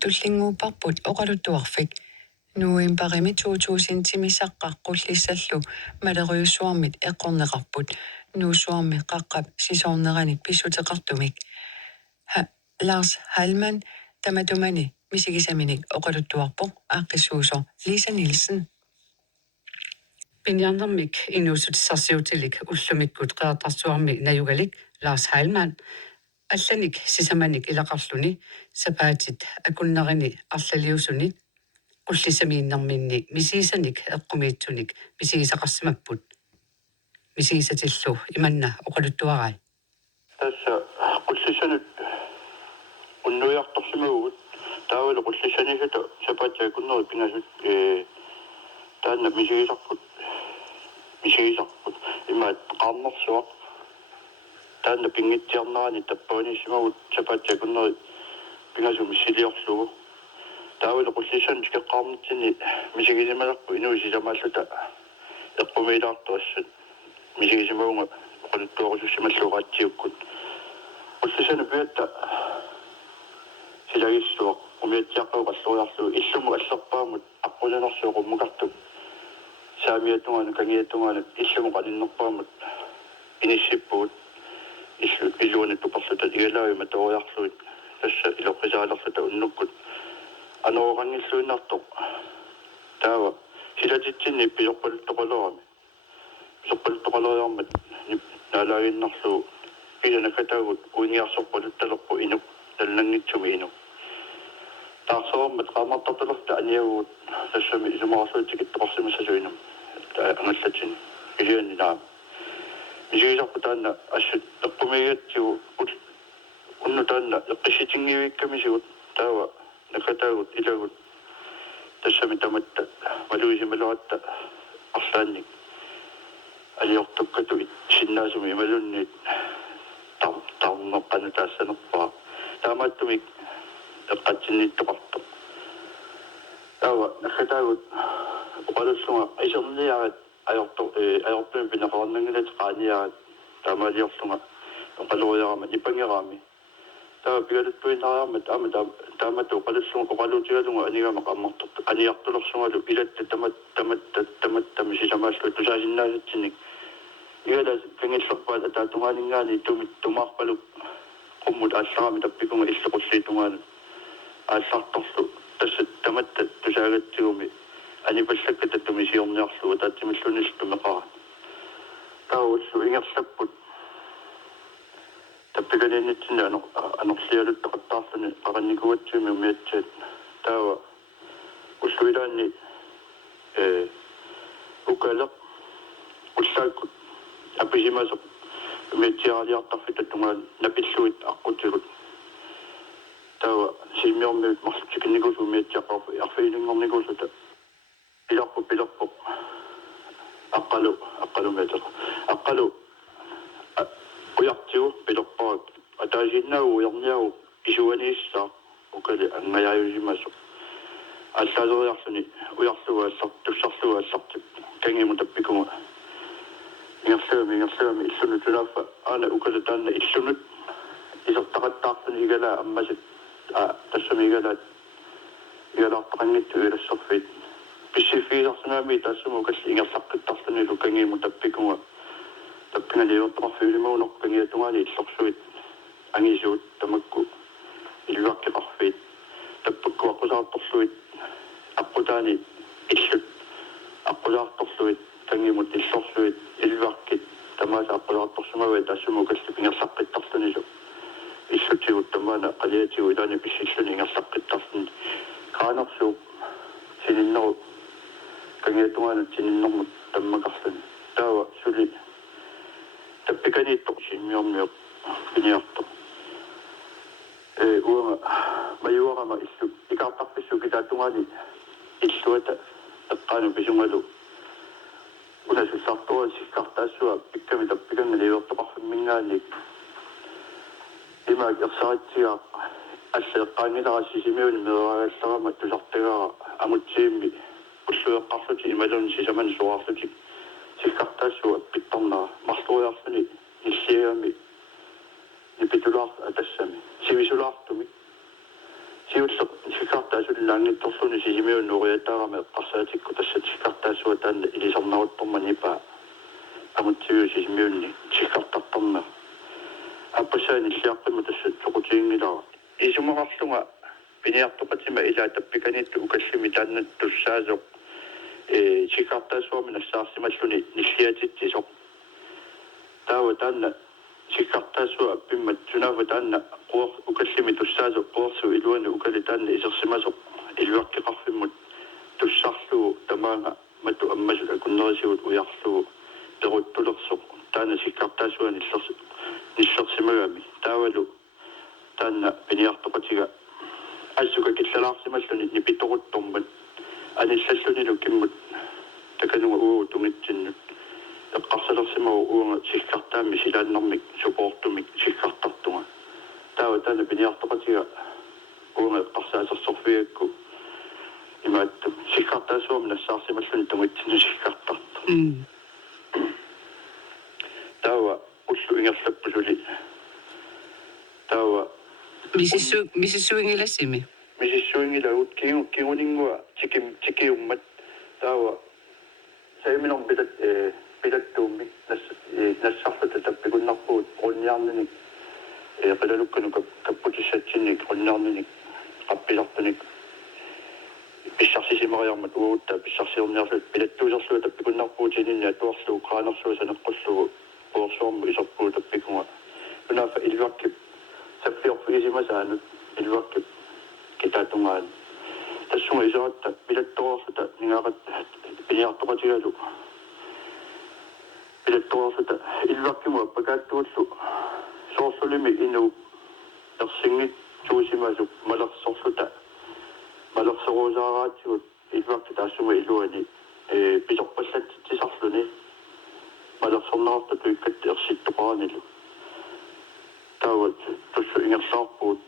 туллингууппарпут оқалуттуарфик нуимпарими 2000 малериуссуармит эққорнеқарпут нуусуарми қаққап сисоорнераник писсутеқартумик Lars Hallmann таматумани мисигисаминик оқалуттуарпоқ ааққиссуусо Lisa Nielsen Pinjannermik inusutissarsiutilik ullumikgut qeartarsuarmi najuгалик Lars Hallmann алланик сисаманик илақарлүни сапаатит акуннеrini арлалиусуни qullisamииннэрминни мисигисаник эққумиитсуник мисигисақарсимаппут мисигисатиллу иманна оқалуттуарай тасса qullisanut уннуяарторсимагут таавал qullisanисута сапаатиа куннери пинасут таанна мисигисарпут имаат qaarnersuaq таанна пингитсиарнерани таппаунissимагут сапаатиа куннери пинасу миссилиорлугу таавал qullisan тикеққарнитсини мисигисималерпу инуисисамааллута эққумилаартуассут мисигисимагунга quluttuorusussimalluqaatiukкут qullisan пиатта силагиссуақ умиатсиаққуқаллуриарлугу иллуму аллерпаамут аққуланерсуоқуммукартук саамиатунгану кангиатунгану иллуму қалиннерпаамут иниссиппуут илуани тупарлута игалаавима ториарлуит тасса илоққисаалерлута уннуккут анооқангиллуиннартоқ таава силатитсинни писорпалуттоқалерами писорпалуттоқалериармат наалаагиннарлуу пиланакатаагут уингиарсорпалутталерпу инук наллангитсуми инук таарсоормат qaamартартулерта аниагуут тассами исумаарсуутик иттоқарсимассасуинам ангаллатин илианнинаа мисигисарпу таанна ассут эққумигатсигу унну таанна эққиситингивиккамисигут таава накатаагут илагут тассами таматта малуисималератта арлаанник алиортуккату синнаасуми ималунниит тарнеққану таассанерпаа таамааттумик эққатсинниттоқарто таава накатаагут оқалуссунга исерниарат аёртуин пинақарнангилат қааниарат таамаалиорлунга оқалуриарама ипангерами таава пигалуттуинаарамат таамату оқалуссунга оқалуутигалунга анигама қаммартарт аниартулерсунгалу илатта таматтами сисамааллу тусаасиннаасатсиник игала кангиллерпаат атаатунгаанингаани тумаарпалу qumмут аалларами таппикунга иллеқуллиитунгаана аалларторлу тассат таматта тусаагатсигуми анипаллакката тумисиорниарлуга таатсимиллуниллу меқара таавуллу ингерлаппут таппикалииннитсина анерлиалуттақаттаарлуни қаранникуатсуми умиатсаат таава уллуилаанни укалеқ уллааккут аписимасоқ умиатсиаралиартарфита тунгаан напиллуит аққутигут таава симиормиут марлутикинникусу умиатсиақарфи арфиилингорникусута пиларпу аққалу уяртиу пилерпаат атаасиннаагу уярниагу исуанииссаа укали ангаяаюсимасо аллаалериарлуни уярлуга туссарлуга аллартик кангиму таппикунга ингерлуми иллуну тулааффа аана укали таанна иллунут исертақаттаарпуни игала аммасит тассами игалаартақангитту илассерфит писсифииларсунаами тассуму калли ингерлаққиттарлуни лукангиму таппикунга таппингалиуттарфиулимаунеқ кангиатунгаани иллорсуит ангисуут тамакку илуаққиқарфит таппаккуаққусаарторлуит аққутаани иллут аққусаарторлуит кангимут иллорсуит илуаққит тамааса аққусаарторсумавай тассуму калли ингерлаққиттарлунилу иллутигут тамаана қалиатигу илаани писсиллуни ингерлаққиттарлуни краанерсууп сининнеру кангиатунгаанут сининнэрмут таммакарлуни таава сули таппиканииттор симмиормиоқ пиниарто уама маюарама иллу икаартарписсу китаатунгаани иллуата эққаану писунгалу унасуссартуа сиккартаассуа пикками таппиканга ливертоқарфиммингаанник имаак ерсаратсигаа аллеэққаангиларассисимиуни мераагалларама тусартагара амутсиимми уллуеққарлути ималун сисаман суаарлутик сиккартаассуа питторнаа марлуяарлуни иллиагами нипитулаар атассами сивисулаартуми siullu sikartaasullaangi torluni sisimiun nuuriataarame qarsaatikku tassa sikartaasua taanna ilisarnaruttormanipa amuttiviu sisimiunni sikartartarna аппасаани сиаққима тассат соқутиингилара исумақарлунга пиниартоқатима илаа таппиканитту укаллими тааннат туссаасоқ сикартаасуарми нассаарсималлуни ниллиатитсисоқ таава таанна сикартаасуа пиммат сунаава таанна қуар укаллими туссаасоқ қуарсу илуани укали таанна исерсимасоқ илуаққиқарфиммут туссарлуу тамаанга мату аммасу акуннерисигут уярлуу перуттулерсоқ таанна сикартаасуа ниллерсимагами таавалу таанна пиниартоқатига ассука киллалаарсималлуни нипиторуттормат аниллаллунилу киммут такануга уу тунгитсиннут эққарсалерсимагу уунга сиккартаами силааннэрмик суппортумик сиккартартунга таава таана пиниартоқатига уунга эққарсаасерсорфиакку имаатту сиккартаасуам нассаарсималлуни тунгитсину сиккартарта таава уллу ингерлаппусули таава мисиссуингилассими мисиссуингилагут кигунингуа тикиуммат таава саиминор билаттуумми нассарлута таппикуннарпуут qunniarninik qalalukkanu kapputissatsinnik qunniarninik qappilарtunik писсарсисимариармат уутта писсарсиорниарлут билаттуусерлуу таппикуннарпуутининни атуарлуу украанерлуу санеққуллугу уорсуарму исерпуу таппикунга унафа илваккип саппиорфигисимасаанут илваккип китаатунгаан тассунга исаатта билатторерлута нингаарат пиниартоқатигалу билатторерлута илваккимуа пакааттууллу соорсулими ину ерсингит туусимасук малерсорлута малерсеруусаараатигут илвакки таассума илуани писорпаллаттисарлуни малерсорнаарта туиккат ерситтоқаранилу таават туссу ингерлаарпуут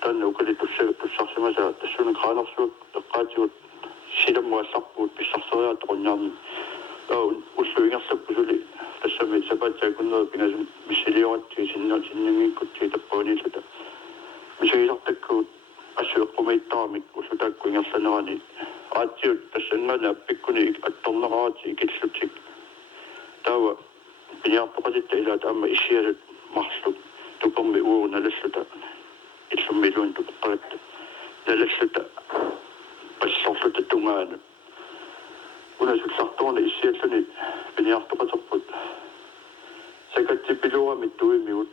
таанна укали туссарсимаса тассуна краанерсуут эққаатигут силаммуалларпуут писсарсериаат qunniarni уллу ингерлаппусули тассами сапаатсаакуннера пингасум миссилиоратти синнингиккутти таппаунилута мисигилартаккуут ассуэққумииттарамик уллутаакку ингерланерани аатсиут тассангана аппиккуни атторнераати икиллутик таава пиниартоқатитта илаат аама иссиасут марлут тупорми уу налаллута иллуммилуун тупеққалатта налаллута пассорлута тунгаана унасулларторна иссиаллуни пиниартоқатерпут сакаттипилурамит туимиут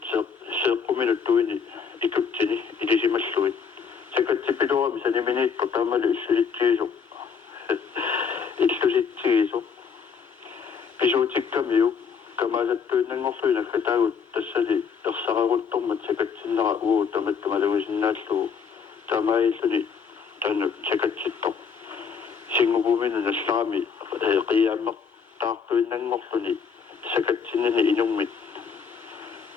сеэққуминут туини икуттини илисималлуит сакаттипилурами саниминитто таамалу иссулитсиисо иллуситсиисо писуутиккамиу камаасаттуиннангорлуина хатаагут тассали ерсареруттормат сакатсиннера уу таматтумалугисиннааллугу таамаиллуни тану сакатситто сингупумину налларами қиааммертаартуиннангорлуни сакатсиннани инуммит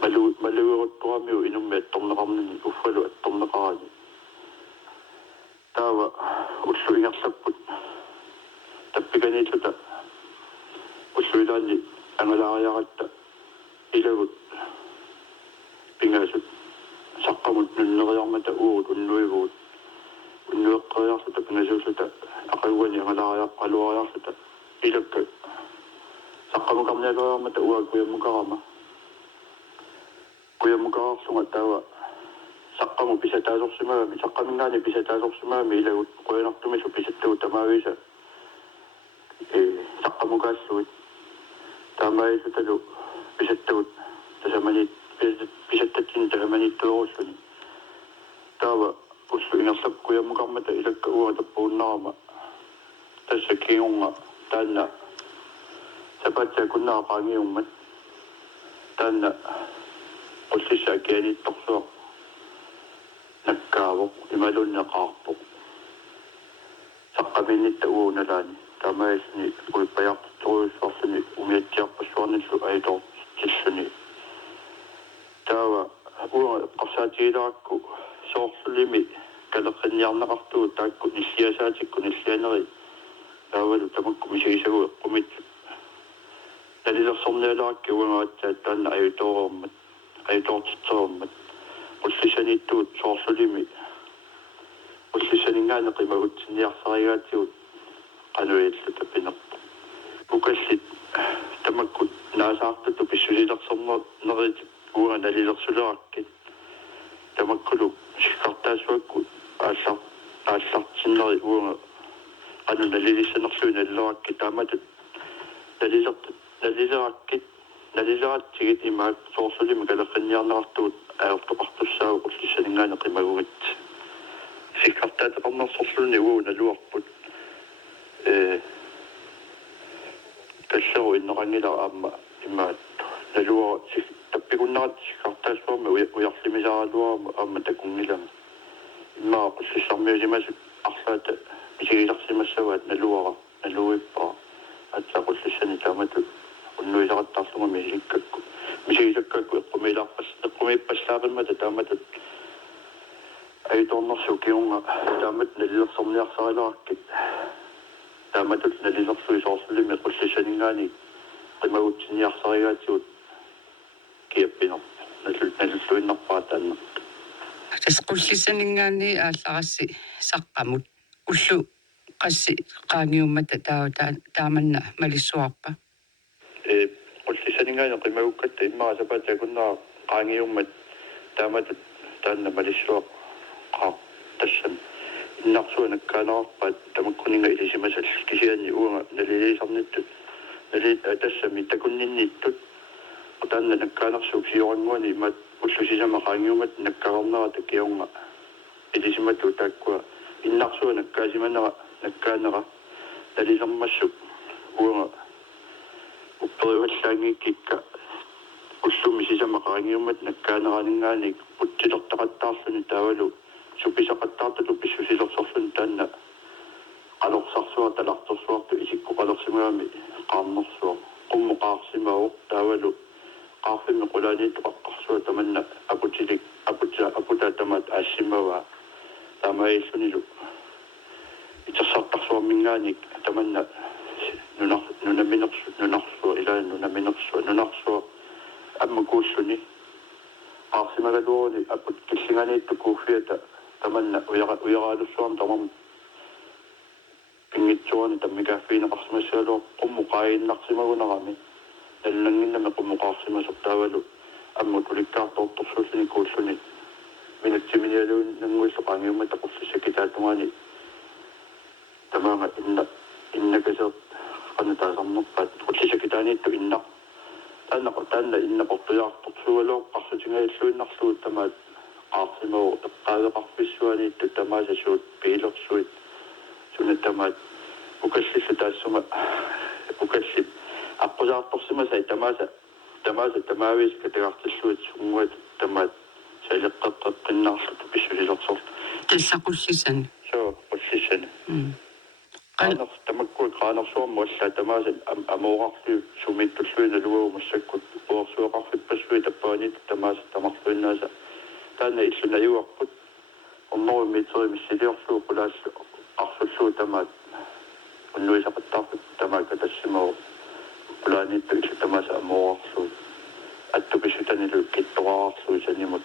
малугеруттурамиу инумми атторнеқарнини уффалу атторнеқарани таава уллу ингерлаппут таппиканиллута уллуилаани ангалаариаратта илагут пингасут саққамут нуннериармата уут уннуивуут уннуэққариарлута пингасууллута ақагуани ангалаариаққалуариарлута илакка саққамукарниалуариармата уа куяммукарама куяммукаарлунга таава саққаму писатаасорсимагами саққамингаани писатаасорсимагами илагут қуянартумису писаттуу тамаависа саққамукаассуит таамаилуталу писаттуут тасаманит писаттатсин тасаманиттуеруллуни таава уллу ингерлап куяммукармата илакка уа таппууннарама тасса киунга таанна сапатса куннаа qaangiummat таанна уллиса кианитторсуа наккаавоқ ималуннеқарпоқ саққаминнитта ууналаани тамаасни уиппаярторуйуссарлуни умиатсиарпассуарниллу аитор тиллуни таава уа қарсаатигиларакку соорлулими калеққинниарнеқартуу таакку ниллиасаатикку ниллианери таавалу тамакку мисигисагу эққумит налилерсорниаларакки уангаатсаат таанна аюторормат аютортитсоормат уллисаниттуут соорлулими qullissaningaani qimagutsiniarsarigaatigut qanuiallutapinерпу ukassit tamakkut naasaartutu pissusilersornerit uunga nalilersulerakkit tamakkulu sikkartaasuakku aallartinleri uunga qanu nalilissanerluin allerakkit taamatut nalileraattigit imaak soorsulimi kaleqqinniarnerartugut aortoqartussaagu qullissaningaani qimagugit sikkartaataqarnersorluni uu naluarput kalleru inneqangila aamma immaat naluara tappikunnaarat sikkartaassuarmi ujarlimisaraluarma aamma takungilama immaa qullissarmiusimasut arlaata misigilarsimassavaat naluippaa atsa qullissani taamatut unnuisaqattaarlunga misigisakkaakku eqqumiippassaaqimmata taamatut aitornersu kiunga taamat nalilersorniarsarileраkkит taamatut nalilersuisoorsulimi qullissanigaani qimagutsiniarsarigaatigut kiappiner nalulluinnerpaa taanna tas qullissaningaani aallarassi saqqamut ullu qassi qaaniummata taamanna malissuarpa qullissaningaani qimagukkatta immarasapatakunnaa qaangiummat taamatut taanna malissuaq tassam innarsuanakkaanarpaat tamakkuninga ilisimasall kisianni uunga nalilisarnittut tassami takunninnittut taanna nakkaanarsuuk siorannguani imat ullusisama qaangiummat nakkararnerata kiunga ilisimattu taakkua innarsuanakkaasimanera nakkaanera nalisermassuk uunga upperiuallaangikkikka ullumi sisama qaangiummat nakkaaneraningaani uttilertaqattaarluni taavalu supisaqattaartatu pissusilersorlun taanna qalorsarsua talartorsuartu isikku qalorsimaami qaarnersuar qummuqaarsimau taavalu qaarfimmi qulaaniittu qaqqarsua tamanna aputa tamat aassimawa taamaillunilu itersaartarsuarmingaanik tamanna nunarsua ilaa nunarsua amma kuussuni qaarsimagaluuruni aput killinganiittu kuuffiata tamanna ujaraalussuarn tamam pingitsuarni tammikaaffiineqarsimassaaluar qummuqaayinnarsimagunerami nallanginnami qummuqaarsimasor taavalu amma tulikkaartortorsuulluni kuulluni minutsiminialuun nanguillu qaangiummata qullissakitaatugaani tamaanga innakaseert qanutaasarnerpaat qullissakitaaniittu taanna innaqortujaartorsugaloo qarsutigailluinnarlugut tamaat qaarsimau eqqaaveqarpissuaniittu tamaasasuut piilersuit suna tamaat ukallillu taassuma ukallit аққусаартарсимасай тамаавис катагаартиллуит сунгуат тамаат салеққеққиннаарлуту писсулилерсор тассақуллисан соо қуллисан qaanер тамаккуи qaanерсуарма аллаа тамаасат амоорарлу сумиттуллуина лугуу массаккут уорсуақарфиппассуи таппаанит тамаасат тамарлуиннааса таана иллунаюарпут оннору митери миссилиорлуу qulaаллу арсуллуу тамаат уннуисақаттаарпут тамаака тассимау qulaaniittu illu tamaasa amoorsuu attupissutanilu kittoraarluu sanimut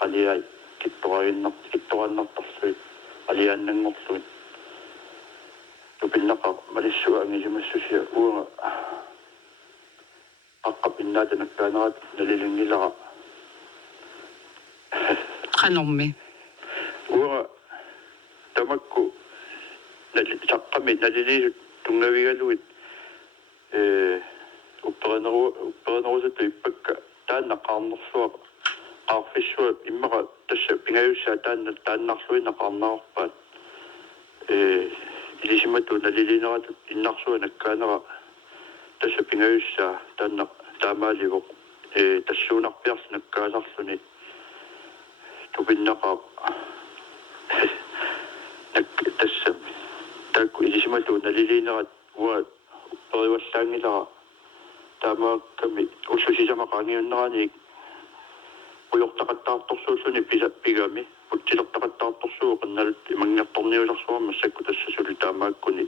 qaliai kittoraannartarluu qaliaannangorluu tupinnaqa malissua angisimassusia uunga qaqqapinnaatanakkaaneraat nalilingilera qanormi uunga tamakku saqqami nalilisut tungavigaluit upperenerusatu ippakka taanna qaarnersuaq qaarfissuap immaqa tassa pingayussaa taannarluinna qaarnaarpaat ilisimatu nalilineratut innarsuа nakkaanera tassa pingayussaa taanna taamaalivoq tassuunarpiarlu nakkaasarluni tupinnaqa tassa taakku ilisimatu nalilinerat uat upperiuallaangilera taamaakkami ullusisama qaangiunnerani ujortaqattaartorsuulluni pigami uttilertaqattaartorsuu qannalut imangertorniulersuarma sakku tassasuli taamaakkuni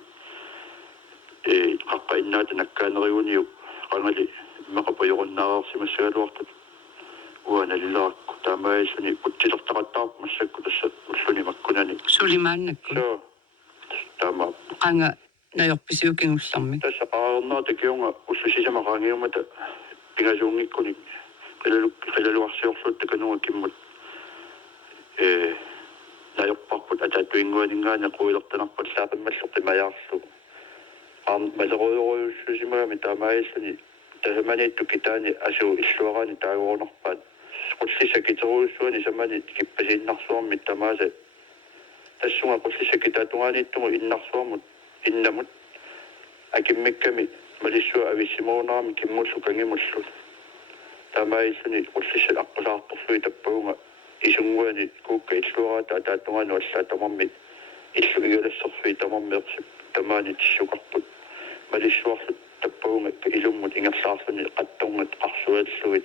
qaqqa innaata nakkaaneriuniu qangali imaqapajorunnaararsimassagaluartut وانا للاك تما يسني كنت تفتقطاق مسك تسني مكنني Sulimaannakku. سو تما Qanga najorpisiukingullormi. تسقارنا تكيونغ وسوسي سما قانيوم مت بيغازونغي كوني قلالو أخسيوخسوت تكنوغ كيموت لا يقبقبت أتاتوينغوانينغا نقوي لقتنقبت ساقن مسلقي ما يارسو مالغويغوي سوسيما متامايسني تهماني تكتاني أسو إسلوغاني تايغونغبان قلسي سكترو سواني سماني كيبسين نقصوان متامازي تسوما قلسي سكتاتواني تمو إنقصوان إنمت أكيم مكامي ماليسو أبي سيمونا مكيم مسلو كاني مسلو تامايسني قلسي سلاقصار طفوي تبعوما إسنغواني كوكا إسلوغا تاتاتواني وسلا تمامي إسلو إيالسوخفي تمامي رسب تماني تسوكاقبut ماليسو أخلو تبعوما كإلومت إنغسارسني قطوما تقرسوات سويت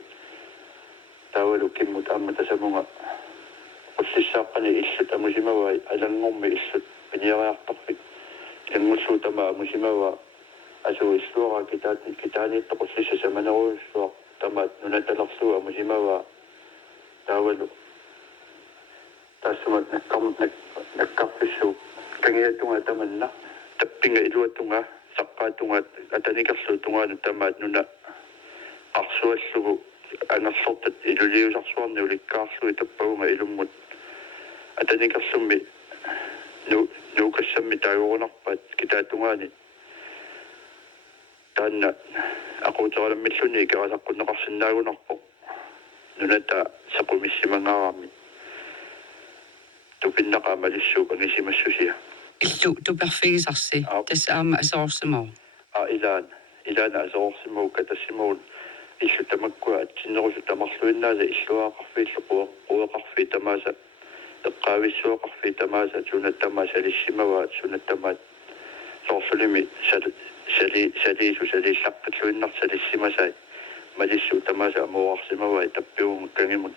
تاولو كيمو تأما تسموما قلسي ساقني إسلو تموزيماواي ألنغمي إسلو بنيغا يقطفي المسلو تما موزيماوا أسو إسلوغا كتاني تقلسي سسمناو إسلوغ تما نونتلقسوا موزيماوا تاولو تاسمت نكفشو كنيتونغا تمنا تبينغا إلواتونغا سقاتونغا أتانيكسلو تونغا تمات نونا أرسو السوغو أنا صوتت إلوليو زرسوان وليكارسو يتبعوغا إلومت أتانيكسلومي نو كسمي تايغونغبات كتاتونغاني تانا أقول تغالا ملسوني كغا سقو نقرسناغونغبو نونتا سقو ميسيمانغارامي تبنق ماليسو بنيسي مسوسيا Illu tuperfigisarsi. Tasaama asoorsimau. إلان أزورسمو كتسمون إيشو تمكوا تنرجو تمرسلونا زي إشلوا قفي سقوا قوة قفي تمازا القاوي سوق قفي تمازا سنة تمازا للسماوات سنة تمازا صوصلمي سليس وسلي شقت لونا سلي السماساي ماليسو تمازا موار سماوات تبيون كنيمون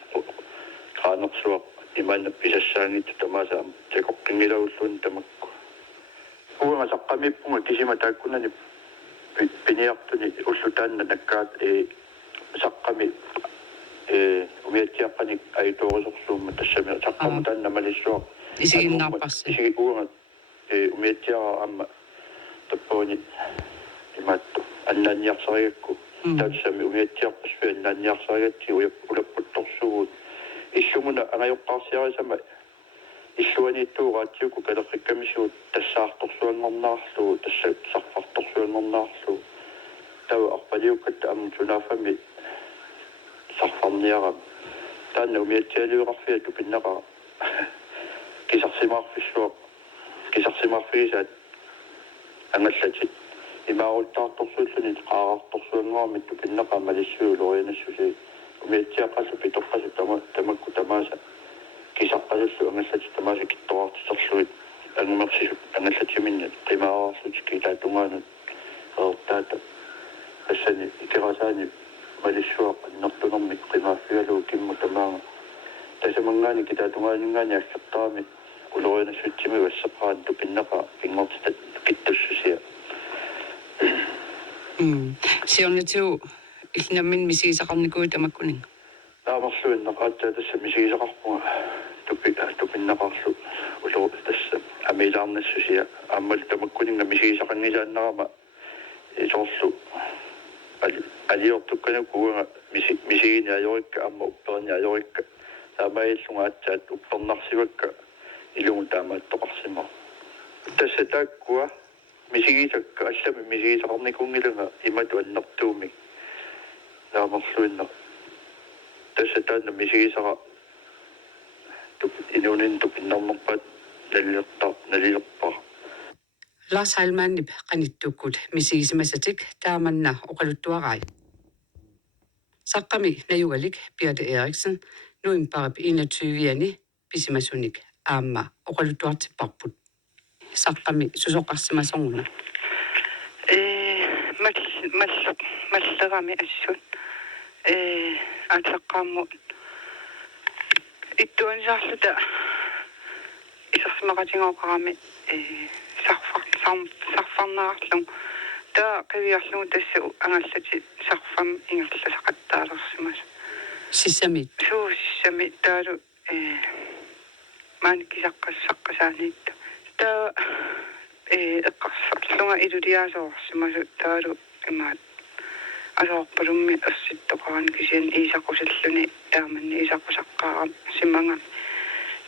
قانق سوق إيمان بيسساني تتمازا تكوك كنيلا وسون تمكوا هو ما سقامي بوما كيسيما تاكونا بنياقتني أسلطان نكات سقامي وميتيقني أي دورزق سوم تسمي سقامتان ماليسو Isiginnaarparsi. إسي هو وميتيا أما تبوني إماتو أنني يقصريكو تسمي وميتيا قصفي أنني يقصريكي ويقول الترسول إسمونا أنا يقاصيرا سما إسواني توغاتيوكو كذا خكمشو تساق ترسول نمناحلو تساق ترسول نمناحلو تاو أقبليو كتأم تنافمي سقفنيرا تانو ميتيالو رفيا تبنقا كي سقسيمار في السوق كي سقسيمار في زاد أنا سجد إما أولتا ترسول سنين قارق ترسول نوامي تبنقا ماليسيو لغينا السوسي وميتيا قاسو بيتوقاسو تمكو تماسا كي سقاسو أنا سجد تماسا كي توارت ترسول أنا مرسيسو أنا سجد من قيمة سوتي تاتومانا غلطاتا السنة كراساني ماليسيو نقطنمي قيمة فيالو كيمو تماما تسمنغاني كي تاتوماني أشتقامي ولغينا سوتيمي والسقان تبنقا في مرتد كتو السوسيا Siornatiu ilnammin misigisaqarnikui tamakkuning. لا مرسو النقاط تسمي شيء زقفوا تبنقارسو ولو تسم أميلان السوسيا أما التمكن مشي زقني زانا جوسو اليوم تكون كوا مشي نيويورك أما أوبرا نيويورك أما يسمع تات أوبرا نحسبك اليوم تامل تقسمه تستا كوا مشي زك أشتم مشي زقني كوني لنا إما تون نقطومي لا مرسو النقاط تستا مشي زق إنونين تبنمقت نليلقا Lars Heilmann qanittukkut misigismasatik taamanna oqaluttuarai. Saqqami najugalik Birte Eriksen nuimparip 21-ani pisimasunik aamma oqaluttuartipparput. Saqqami susoqarsimasonguna. Mallerami assun. Ataqqaammu ittuanisarluta isarsimaqatingoqarami sarfarnaarlung ta qiviarlugu tassu angallati sarfam ingerlasaqattaalersimas Sissamit. Suussami taaru maanikkisaqqassaqqasaaniit taa eqqarsorlunga ilutiasoorsimasu taaru imaat asoorpalummi assittоqаран кисиан иисақусаллуни тааманни исақусаққарам симанга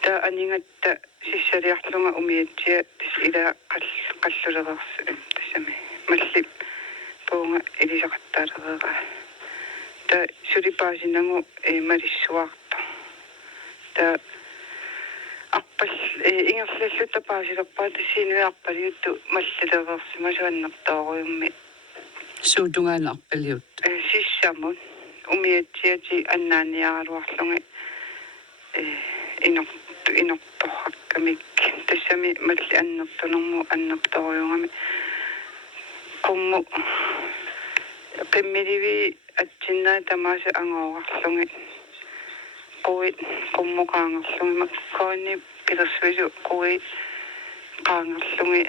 та анингатта сиссалиарлунга умиатсиа тис ила қаллулерерс тассами малли поонга илисақаттаалерера та сулипаасинангу малиссуарто та аппал ингерллаллута паасилерпаа тассинуиарпалиутту маллилерерсимасуаннертооруйумми Suutungaan arpaliut. сиссамут умиатсиати аннааниаралуарлунги инорторхаккамик тассами малли аннертунэрму аннерторюнгами qummu qimmidivi atsinna tamasa angoorlungi quit qummuqaangerlungi makkoonni pilersuisu quit qaangerlungi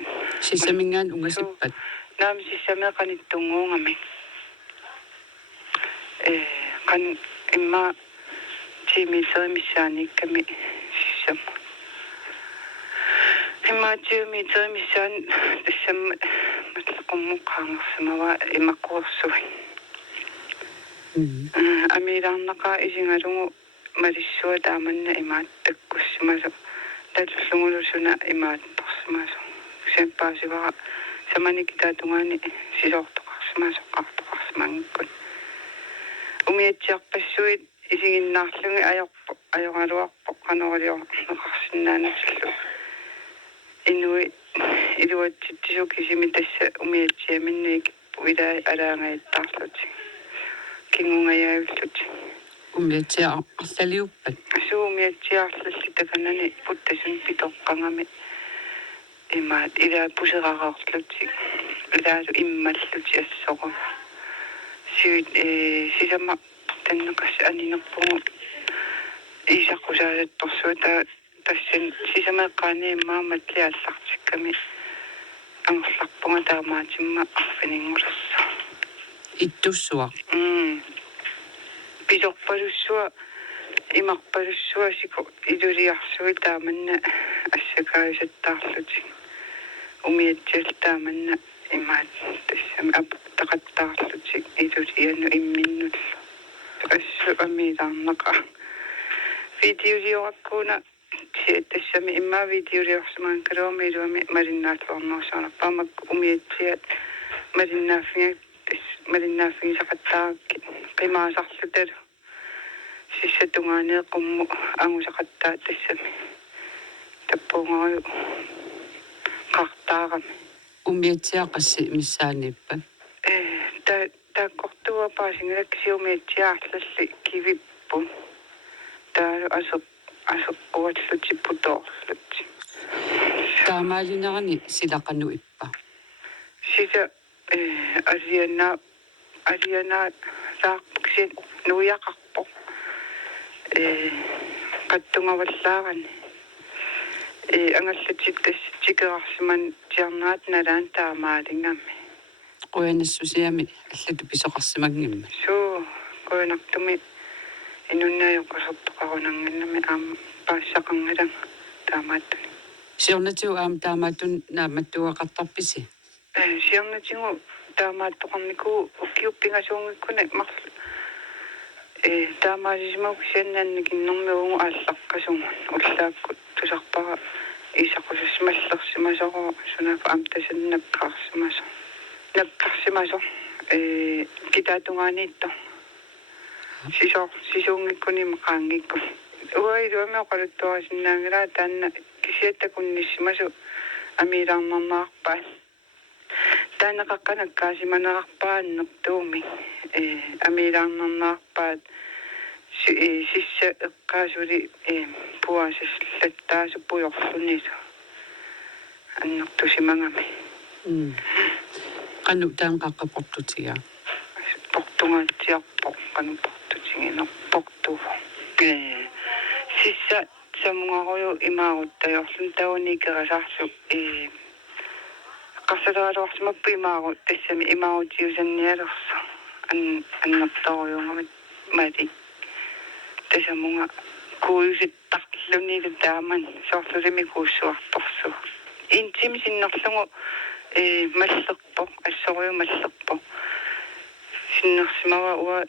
Sissamingaan ungasippat. naam sissame qanittunguungami qan imma tiimisermissaanikkami sissam imma tiimisermissaan tassam qummuqaangersimawa imaquursui амилаарнаqa исингалугу малиссуа тааманна имааттаккуссимасу таллунгулусуна имаатторсимасу сэмпаасивара саманикитаатунгаани сисоортоқарсимасу қартоқарсимангкут умиатсиарпассуит исигиннаарлуги аёралуарпо қанорилиорнеқарсинаанатиллу инуи илуатситсису кисими тасса умиатсиаминник уилаа алаангаиттаарлути кингунгаяавиллути Ummiatsia arlaliuppat. суумиатсиарлалли таканани путтасун питоққангами имаат илаа пусераараарлути илаалу иммаллути ассоқу сиут сисама таннеқас анинерпугу исаққусаалаттарсуата тассан сисамеққаани иммааматли аллартикками ангерларпунга таамаатимма арфинингулерса Ittussuaq. писорпалуссуа имарпалуссуа сику илулиарсуи тааманна ассакаисаттаарлути умиатсил тааманна имаат тассами апуттақаттаарлути илулиану имминнуллу ассу амилаарнақа видеолиораккуна тассами имма видеолиорсимаан калуами илуами малиннааллуарнерсаанарпаамак умиатсиат малиннааффигисақаттаагакки қимаасарлуталу сиссатунгаанеэ қумму ангусақаттаа тассами таппунгаю қартаарами Ummiatsia qassi missaanippat. тааккортуа паасингилаккисиумиатсиаарлалли кивиппун таалу асеққуаллути путоорлути Taamaalinarani silaqanu ippa. сиса алиана лаақпуксин нуяқарпо қаттунгаваллаарани ангаллутит тикерарсиман тиарнаат налаан таамаалингамми Qoyanassusiami allatu pisoqarsimagngimma. суу коинартуми инуннаайоққасертоқарунангиннами аама паассақангилан таамааттуни Siornatiu aam taamaatun naammattuaqartarpisi. сиарнатингу таамааттоқарнику уккиуппингасуунгиккуна марлу таамаасисмау кисианнаанникиннэрмиугу ааллаққасугу уллааккут тусарпара исаққусассималлерсимасоро сунафа амтасаннаккаарсимасо наккарсимасо китаатунгаанитто сисуунгиккуни мақаангикку уаилуами оқалуттуарасиннаангила таанна кисиаттакунниссимасу амилаарнарнаарпаа таанеқаққанаккаасиманерарпааннертууми амилаарнарнаарпаат сисса эққаасули пуасиллаттаасу пуйорлунису аннертусимангами Qanu taanqaqqaportutiga. портунгаатсиарпо канупортутигинер порту сисса самунгаруйу имааруттаёрлун тауникерасарсу qassalaruarsimappi imaaru tassami imaarutiusанниалерсо аннерторюнгамит мали тасамунга кууситтарлунилу тааман соорлулими кууссуарторсу интим синнерлугу маллерпо ассориу маллерпо синнерсимава уа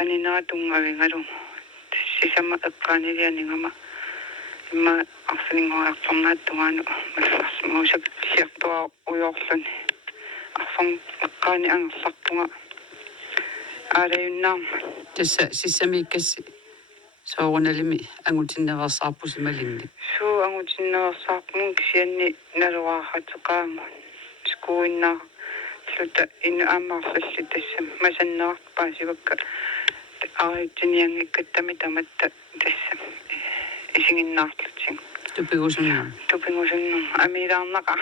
анинера тунгавингалу сисама эккаанилианингама имма арсанингориарторнаат тугаану малларсимаусак сиартуа уйоорлуни арфан эккаани ангерлартунга аалаюннаарма Tässä sissämiikkäs soorunalimi angutinnерсаарпусималинни. суу ангутиннерсаарпун кисианни налуаахатеқаама скуиннаа лута ин аамаарлалли тассам масаннеарпаа сивакка ариутиниангиккаттами таматта тассам исигиннаарлутсин Tupigusунна. тупингусуннум амилаарнаqa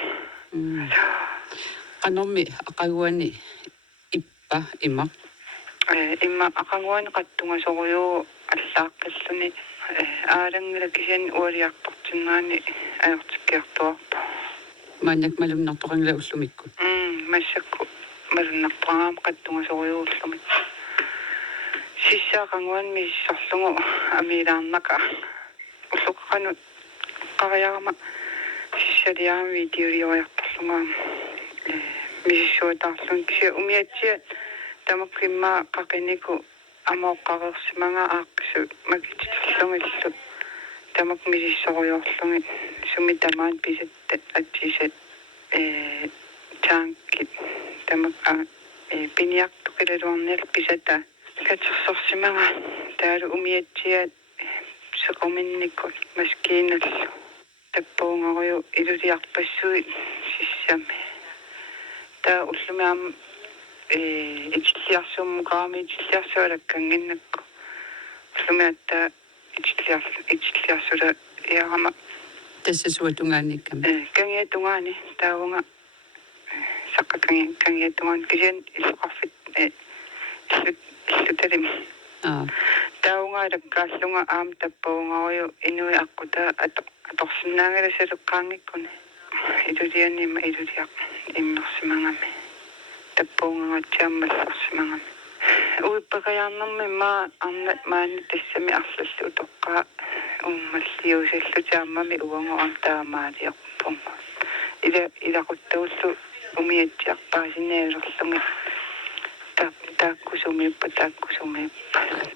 Qanormi aqaguani ippa imaq. имма ақангуани қаттунга соруйуу аллааққиллуни аалангила кисиан уалиарпартиннаани аёртиккиартуарпа Manyak malumnartoqangla ullumikku. массакку малуннартараам қаттунга соруйууллумик сиссаақангуанми сиссорлугу амилаарнаqa уллуққану қариарама сиссалиарами видеориориарторлунгаа мисиссуатаарлун кися умиатсиа тамаккимма қақинику амооққарерсимага аақкису макитиллунгиллу тамак мисиссориорлуги суми тамаат писатта атсисат таанкит тамак пиниартукилалуарнил писата катерсорсимага таалу умиатсиа сеқуминникку маскииналлу таппуунгариу илулиарпассуи сиссами таа уллумиам ичиллиарсууммукаами ичиллиарсуалаккангиннакку уллумиатта ичиллиарсула иарама Tässä suotungaannikkam. кангиатунгаани таавунга саққакангиатунгаан кисиан иллеқарфит иллуталим таунга лаккааллунга аам таппуунгариу инуи аққута аторсинаагала салеққаангиккуни илулианима илулиақ иммерсимангами таппуунгагатсиаммалларсимангами уиппакаярнэрми ма арна маани тассами арлаллу тоққаа уммаллиусаллутааммами уангуам таамаалиарпун илақуттауллу умиатсиарпаасинеалерлунги тааккусумииппа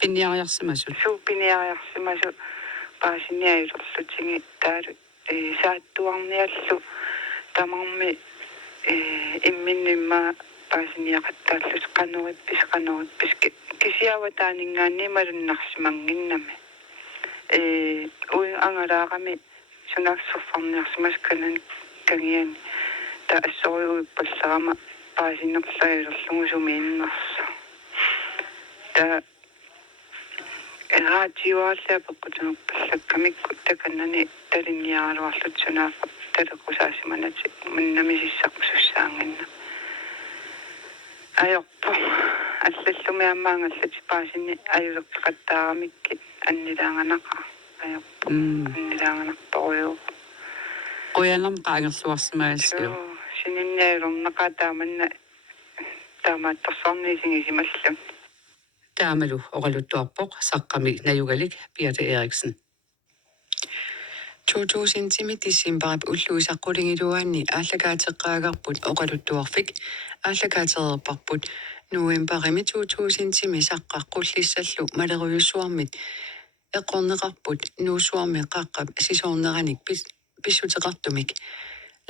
Pinniariarsimasut. суупиниариарсимасу паасиниаилерлутинги таалу сааттуарниаллу тамарми имминнимма паасиниақаттааллус канориппис кисиаватаанингаанни малуннарсимангиннами уи ангалаарами сунаарсерфарниарсимас канан кангиани та ассориуиппаллерама паасинерлаилерлугу сумииннерса та радиоаллаапеккутунерпаллаккамикку таканнани талинниаралуарлут сунаафа талеқусаасиманати маннамисиссақсуссаангинна аёрпо аллаллумиаммаангаллати паасини аюлеққаттаарамикки аннилаанганаqa аёрпо аннилаанганарпоруйу Qoyanam qaangerluarsimaassu. сининниалернаqa тааманна таамааттарсарнисигисималлу Taamalu oqaluttuarpoq saqqami najugalik Birte Eriksen. 2000 tissimparip ulluisaqqulingiluaanni ааллакаатеққаагарпут оқалуттуарфик ааллакаатерерпарпут нуембарими 2000 саққаққуллиссаллу малеруйуссуармит эққорнеқарпут нуусуарми қаққап сисоорнераник писсутеқартумик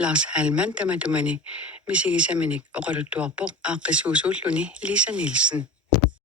Lars Hallmann таматумани мисигисаминик оқалуттуарпоқ ааққисуусууллуни Lisa Nielsen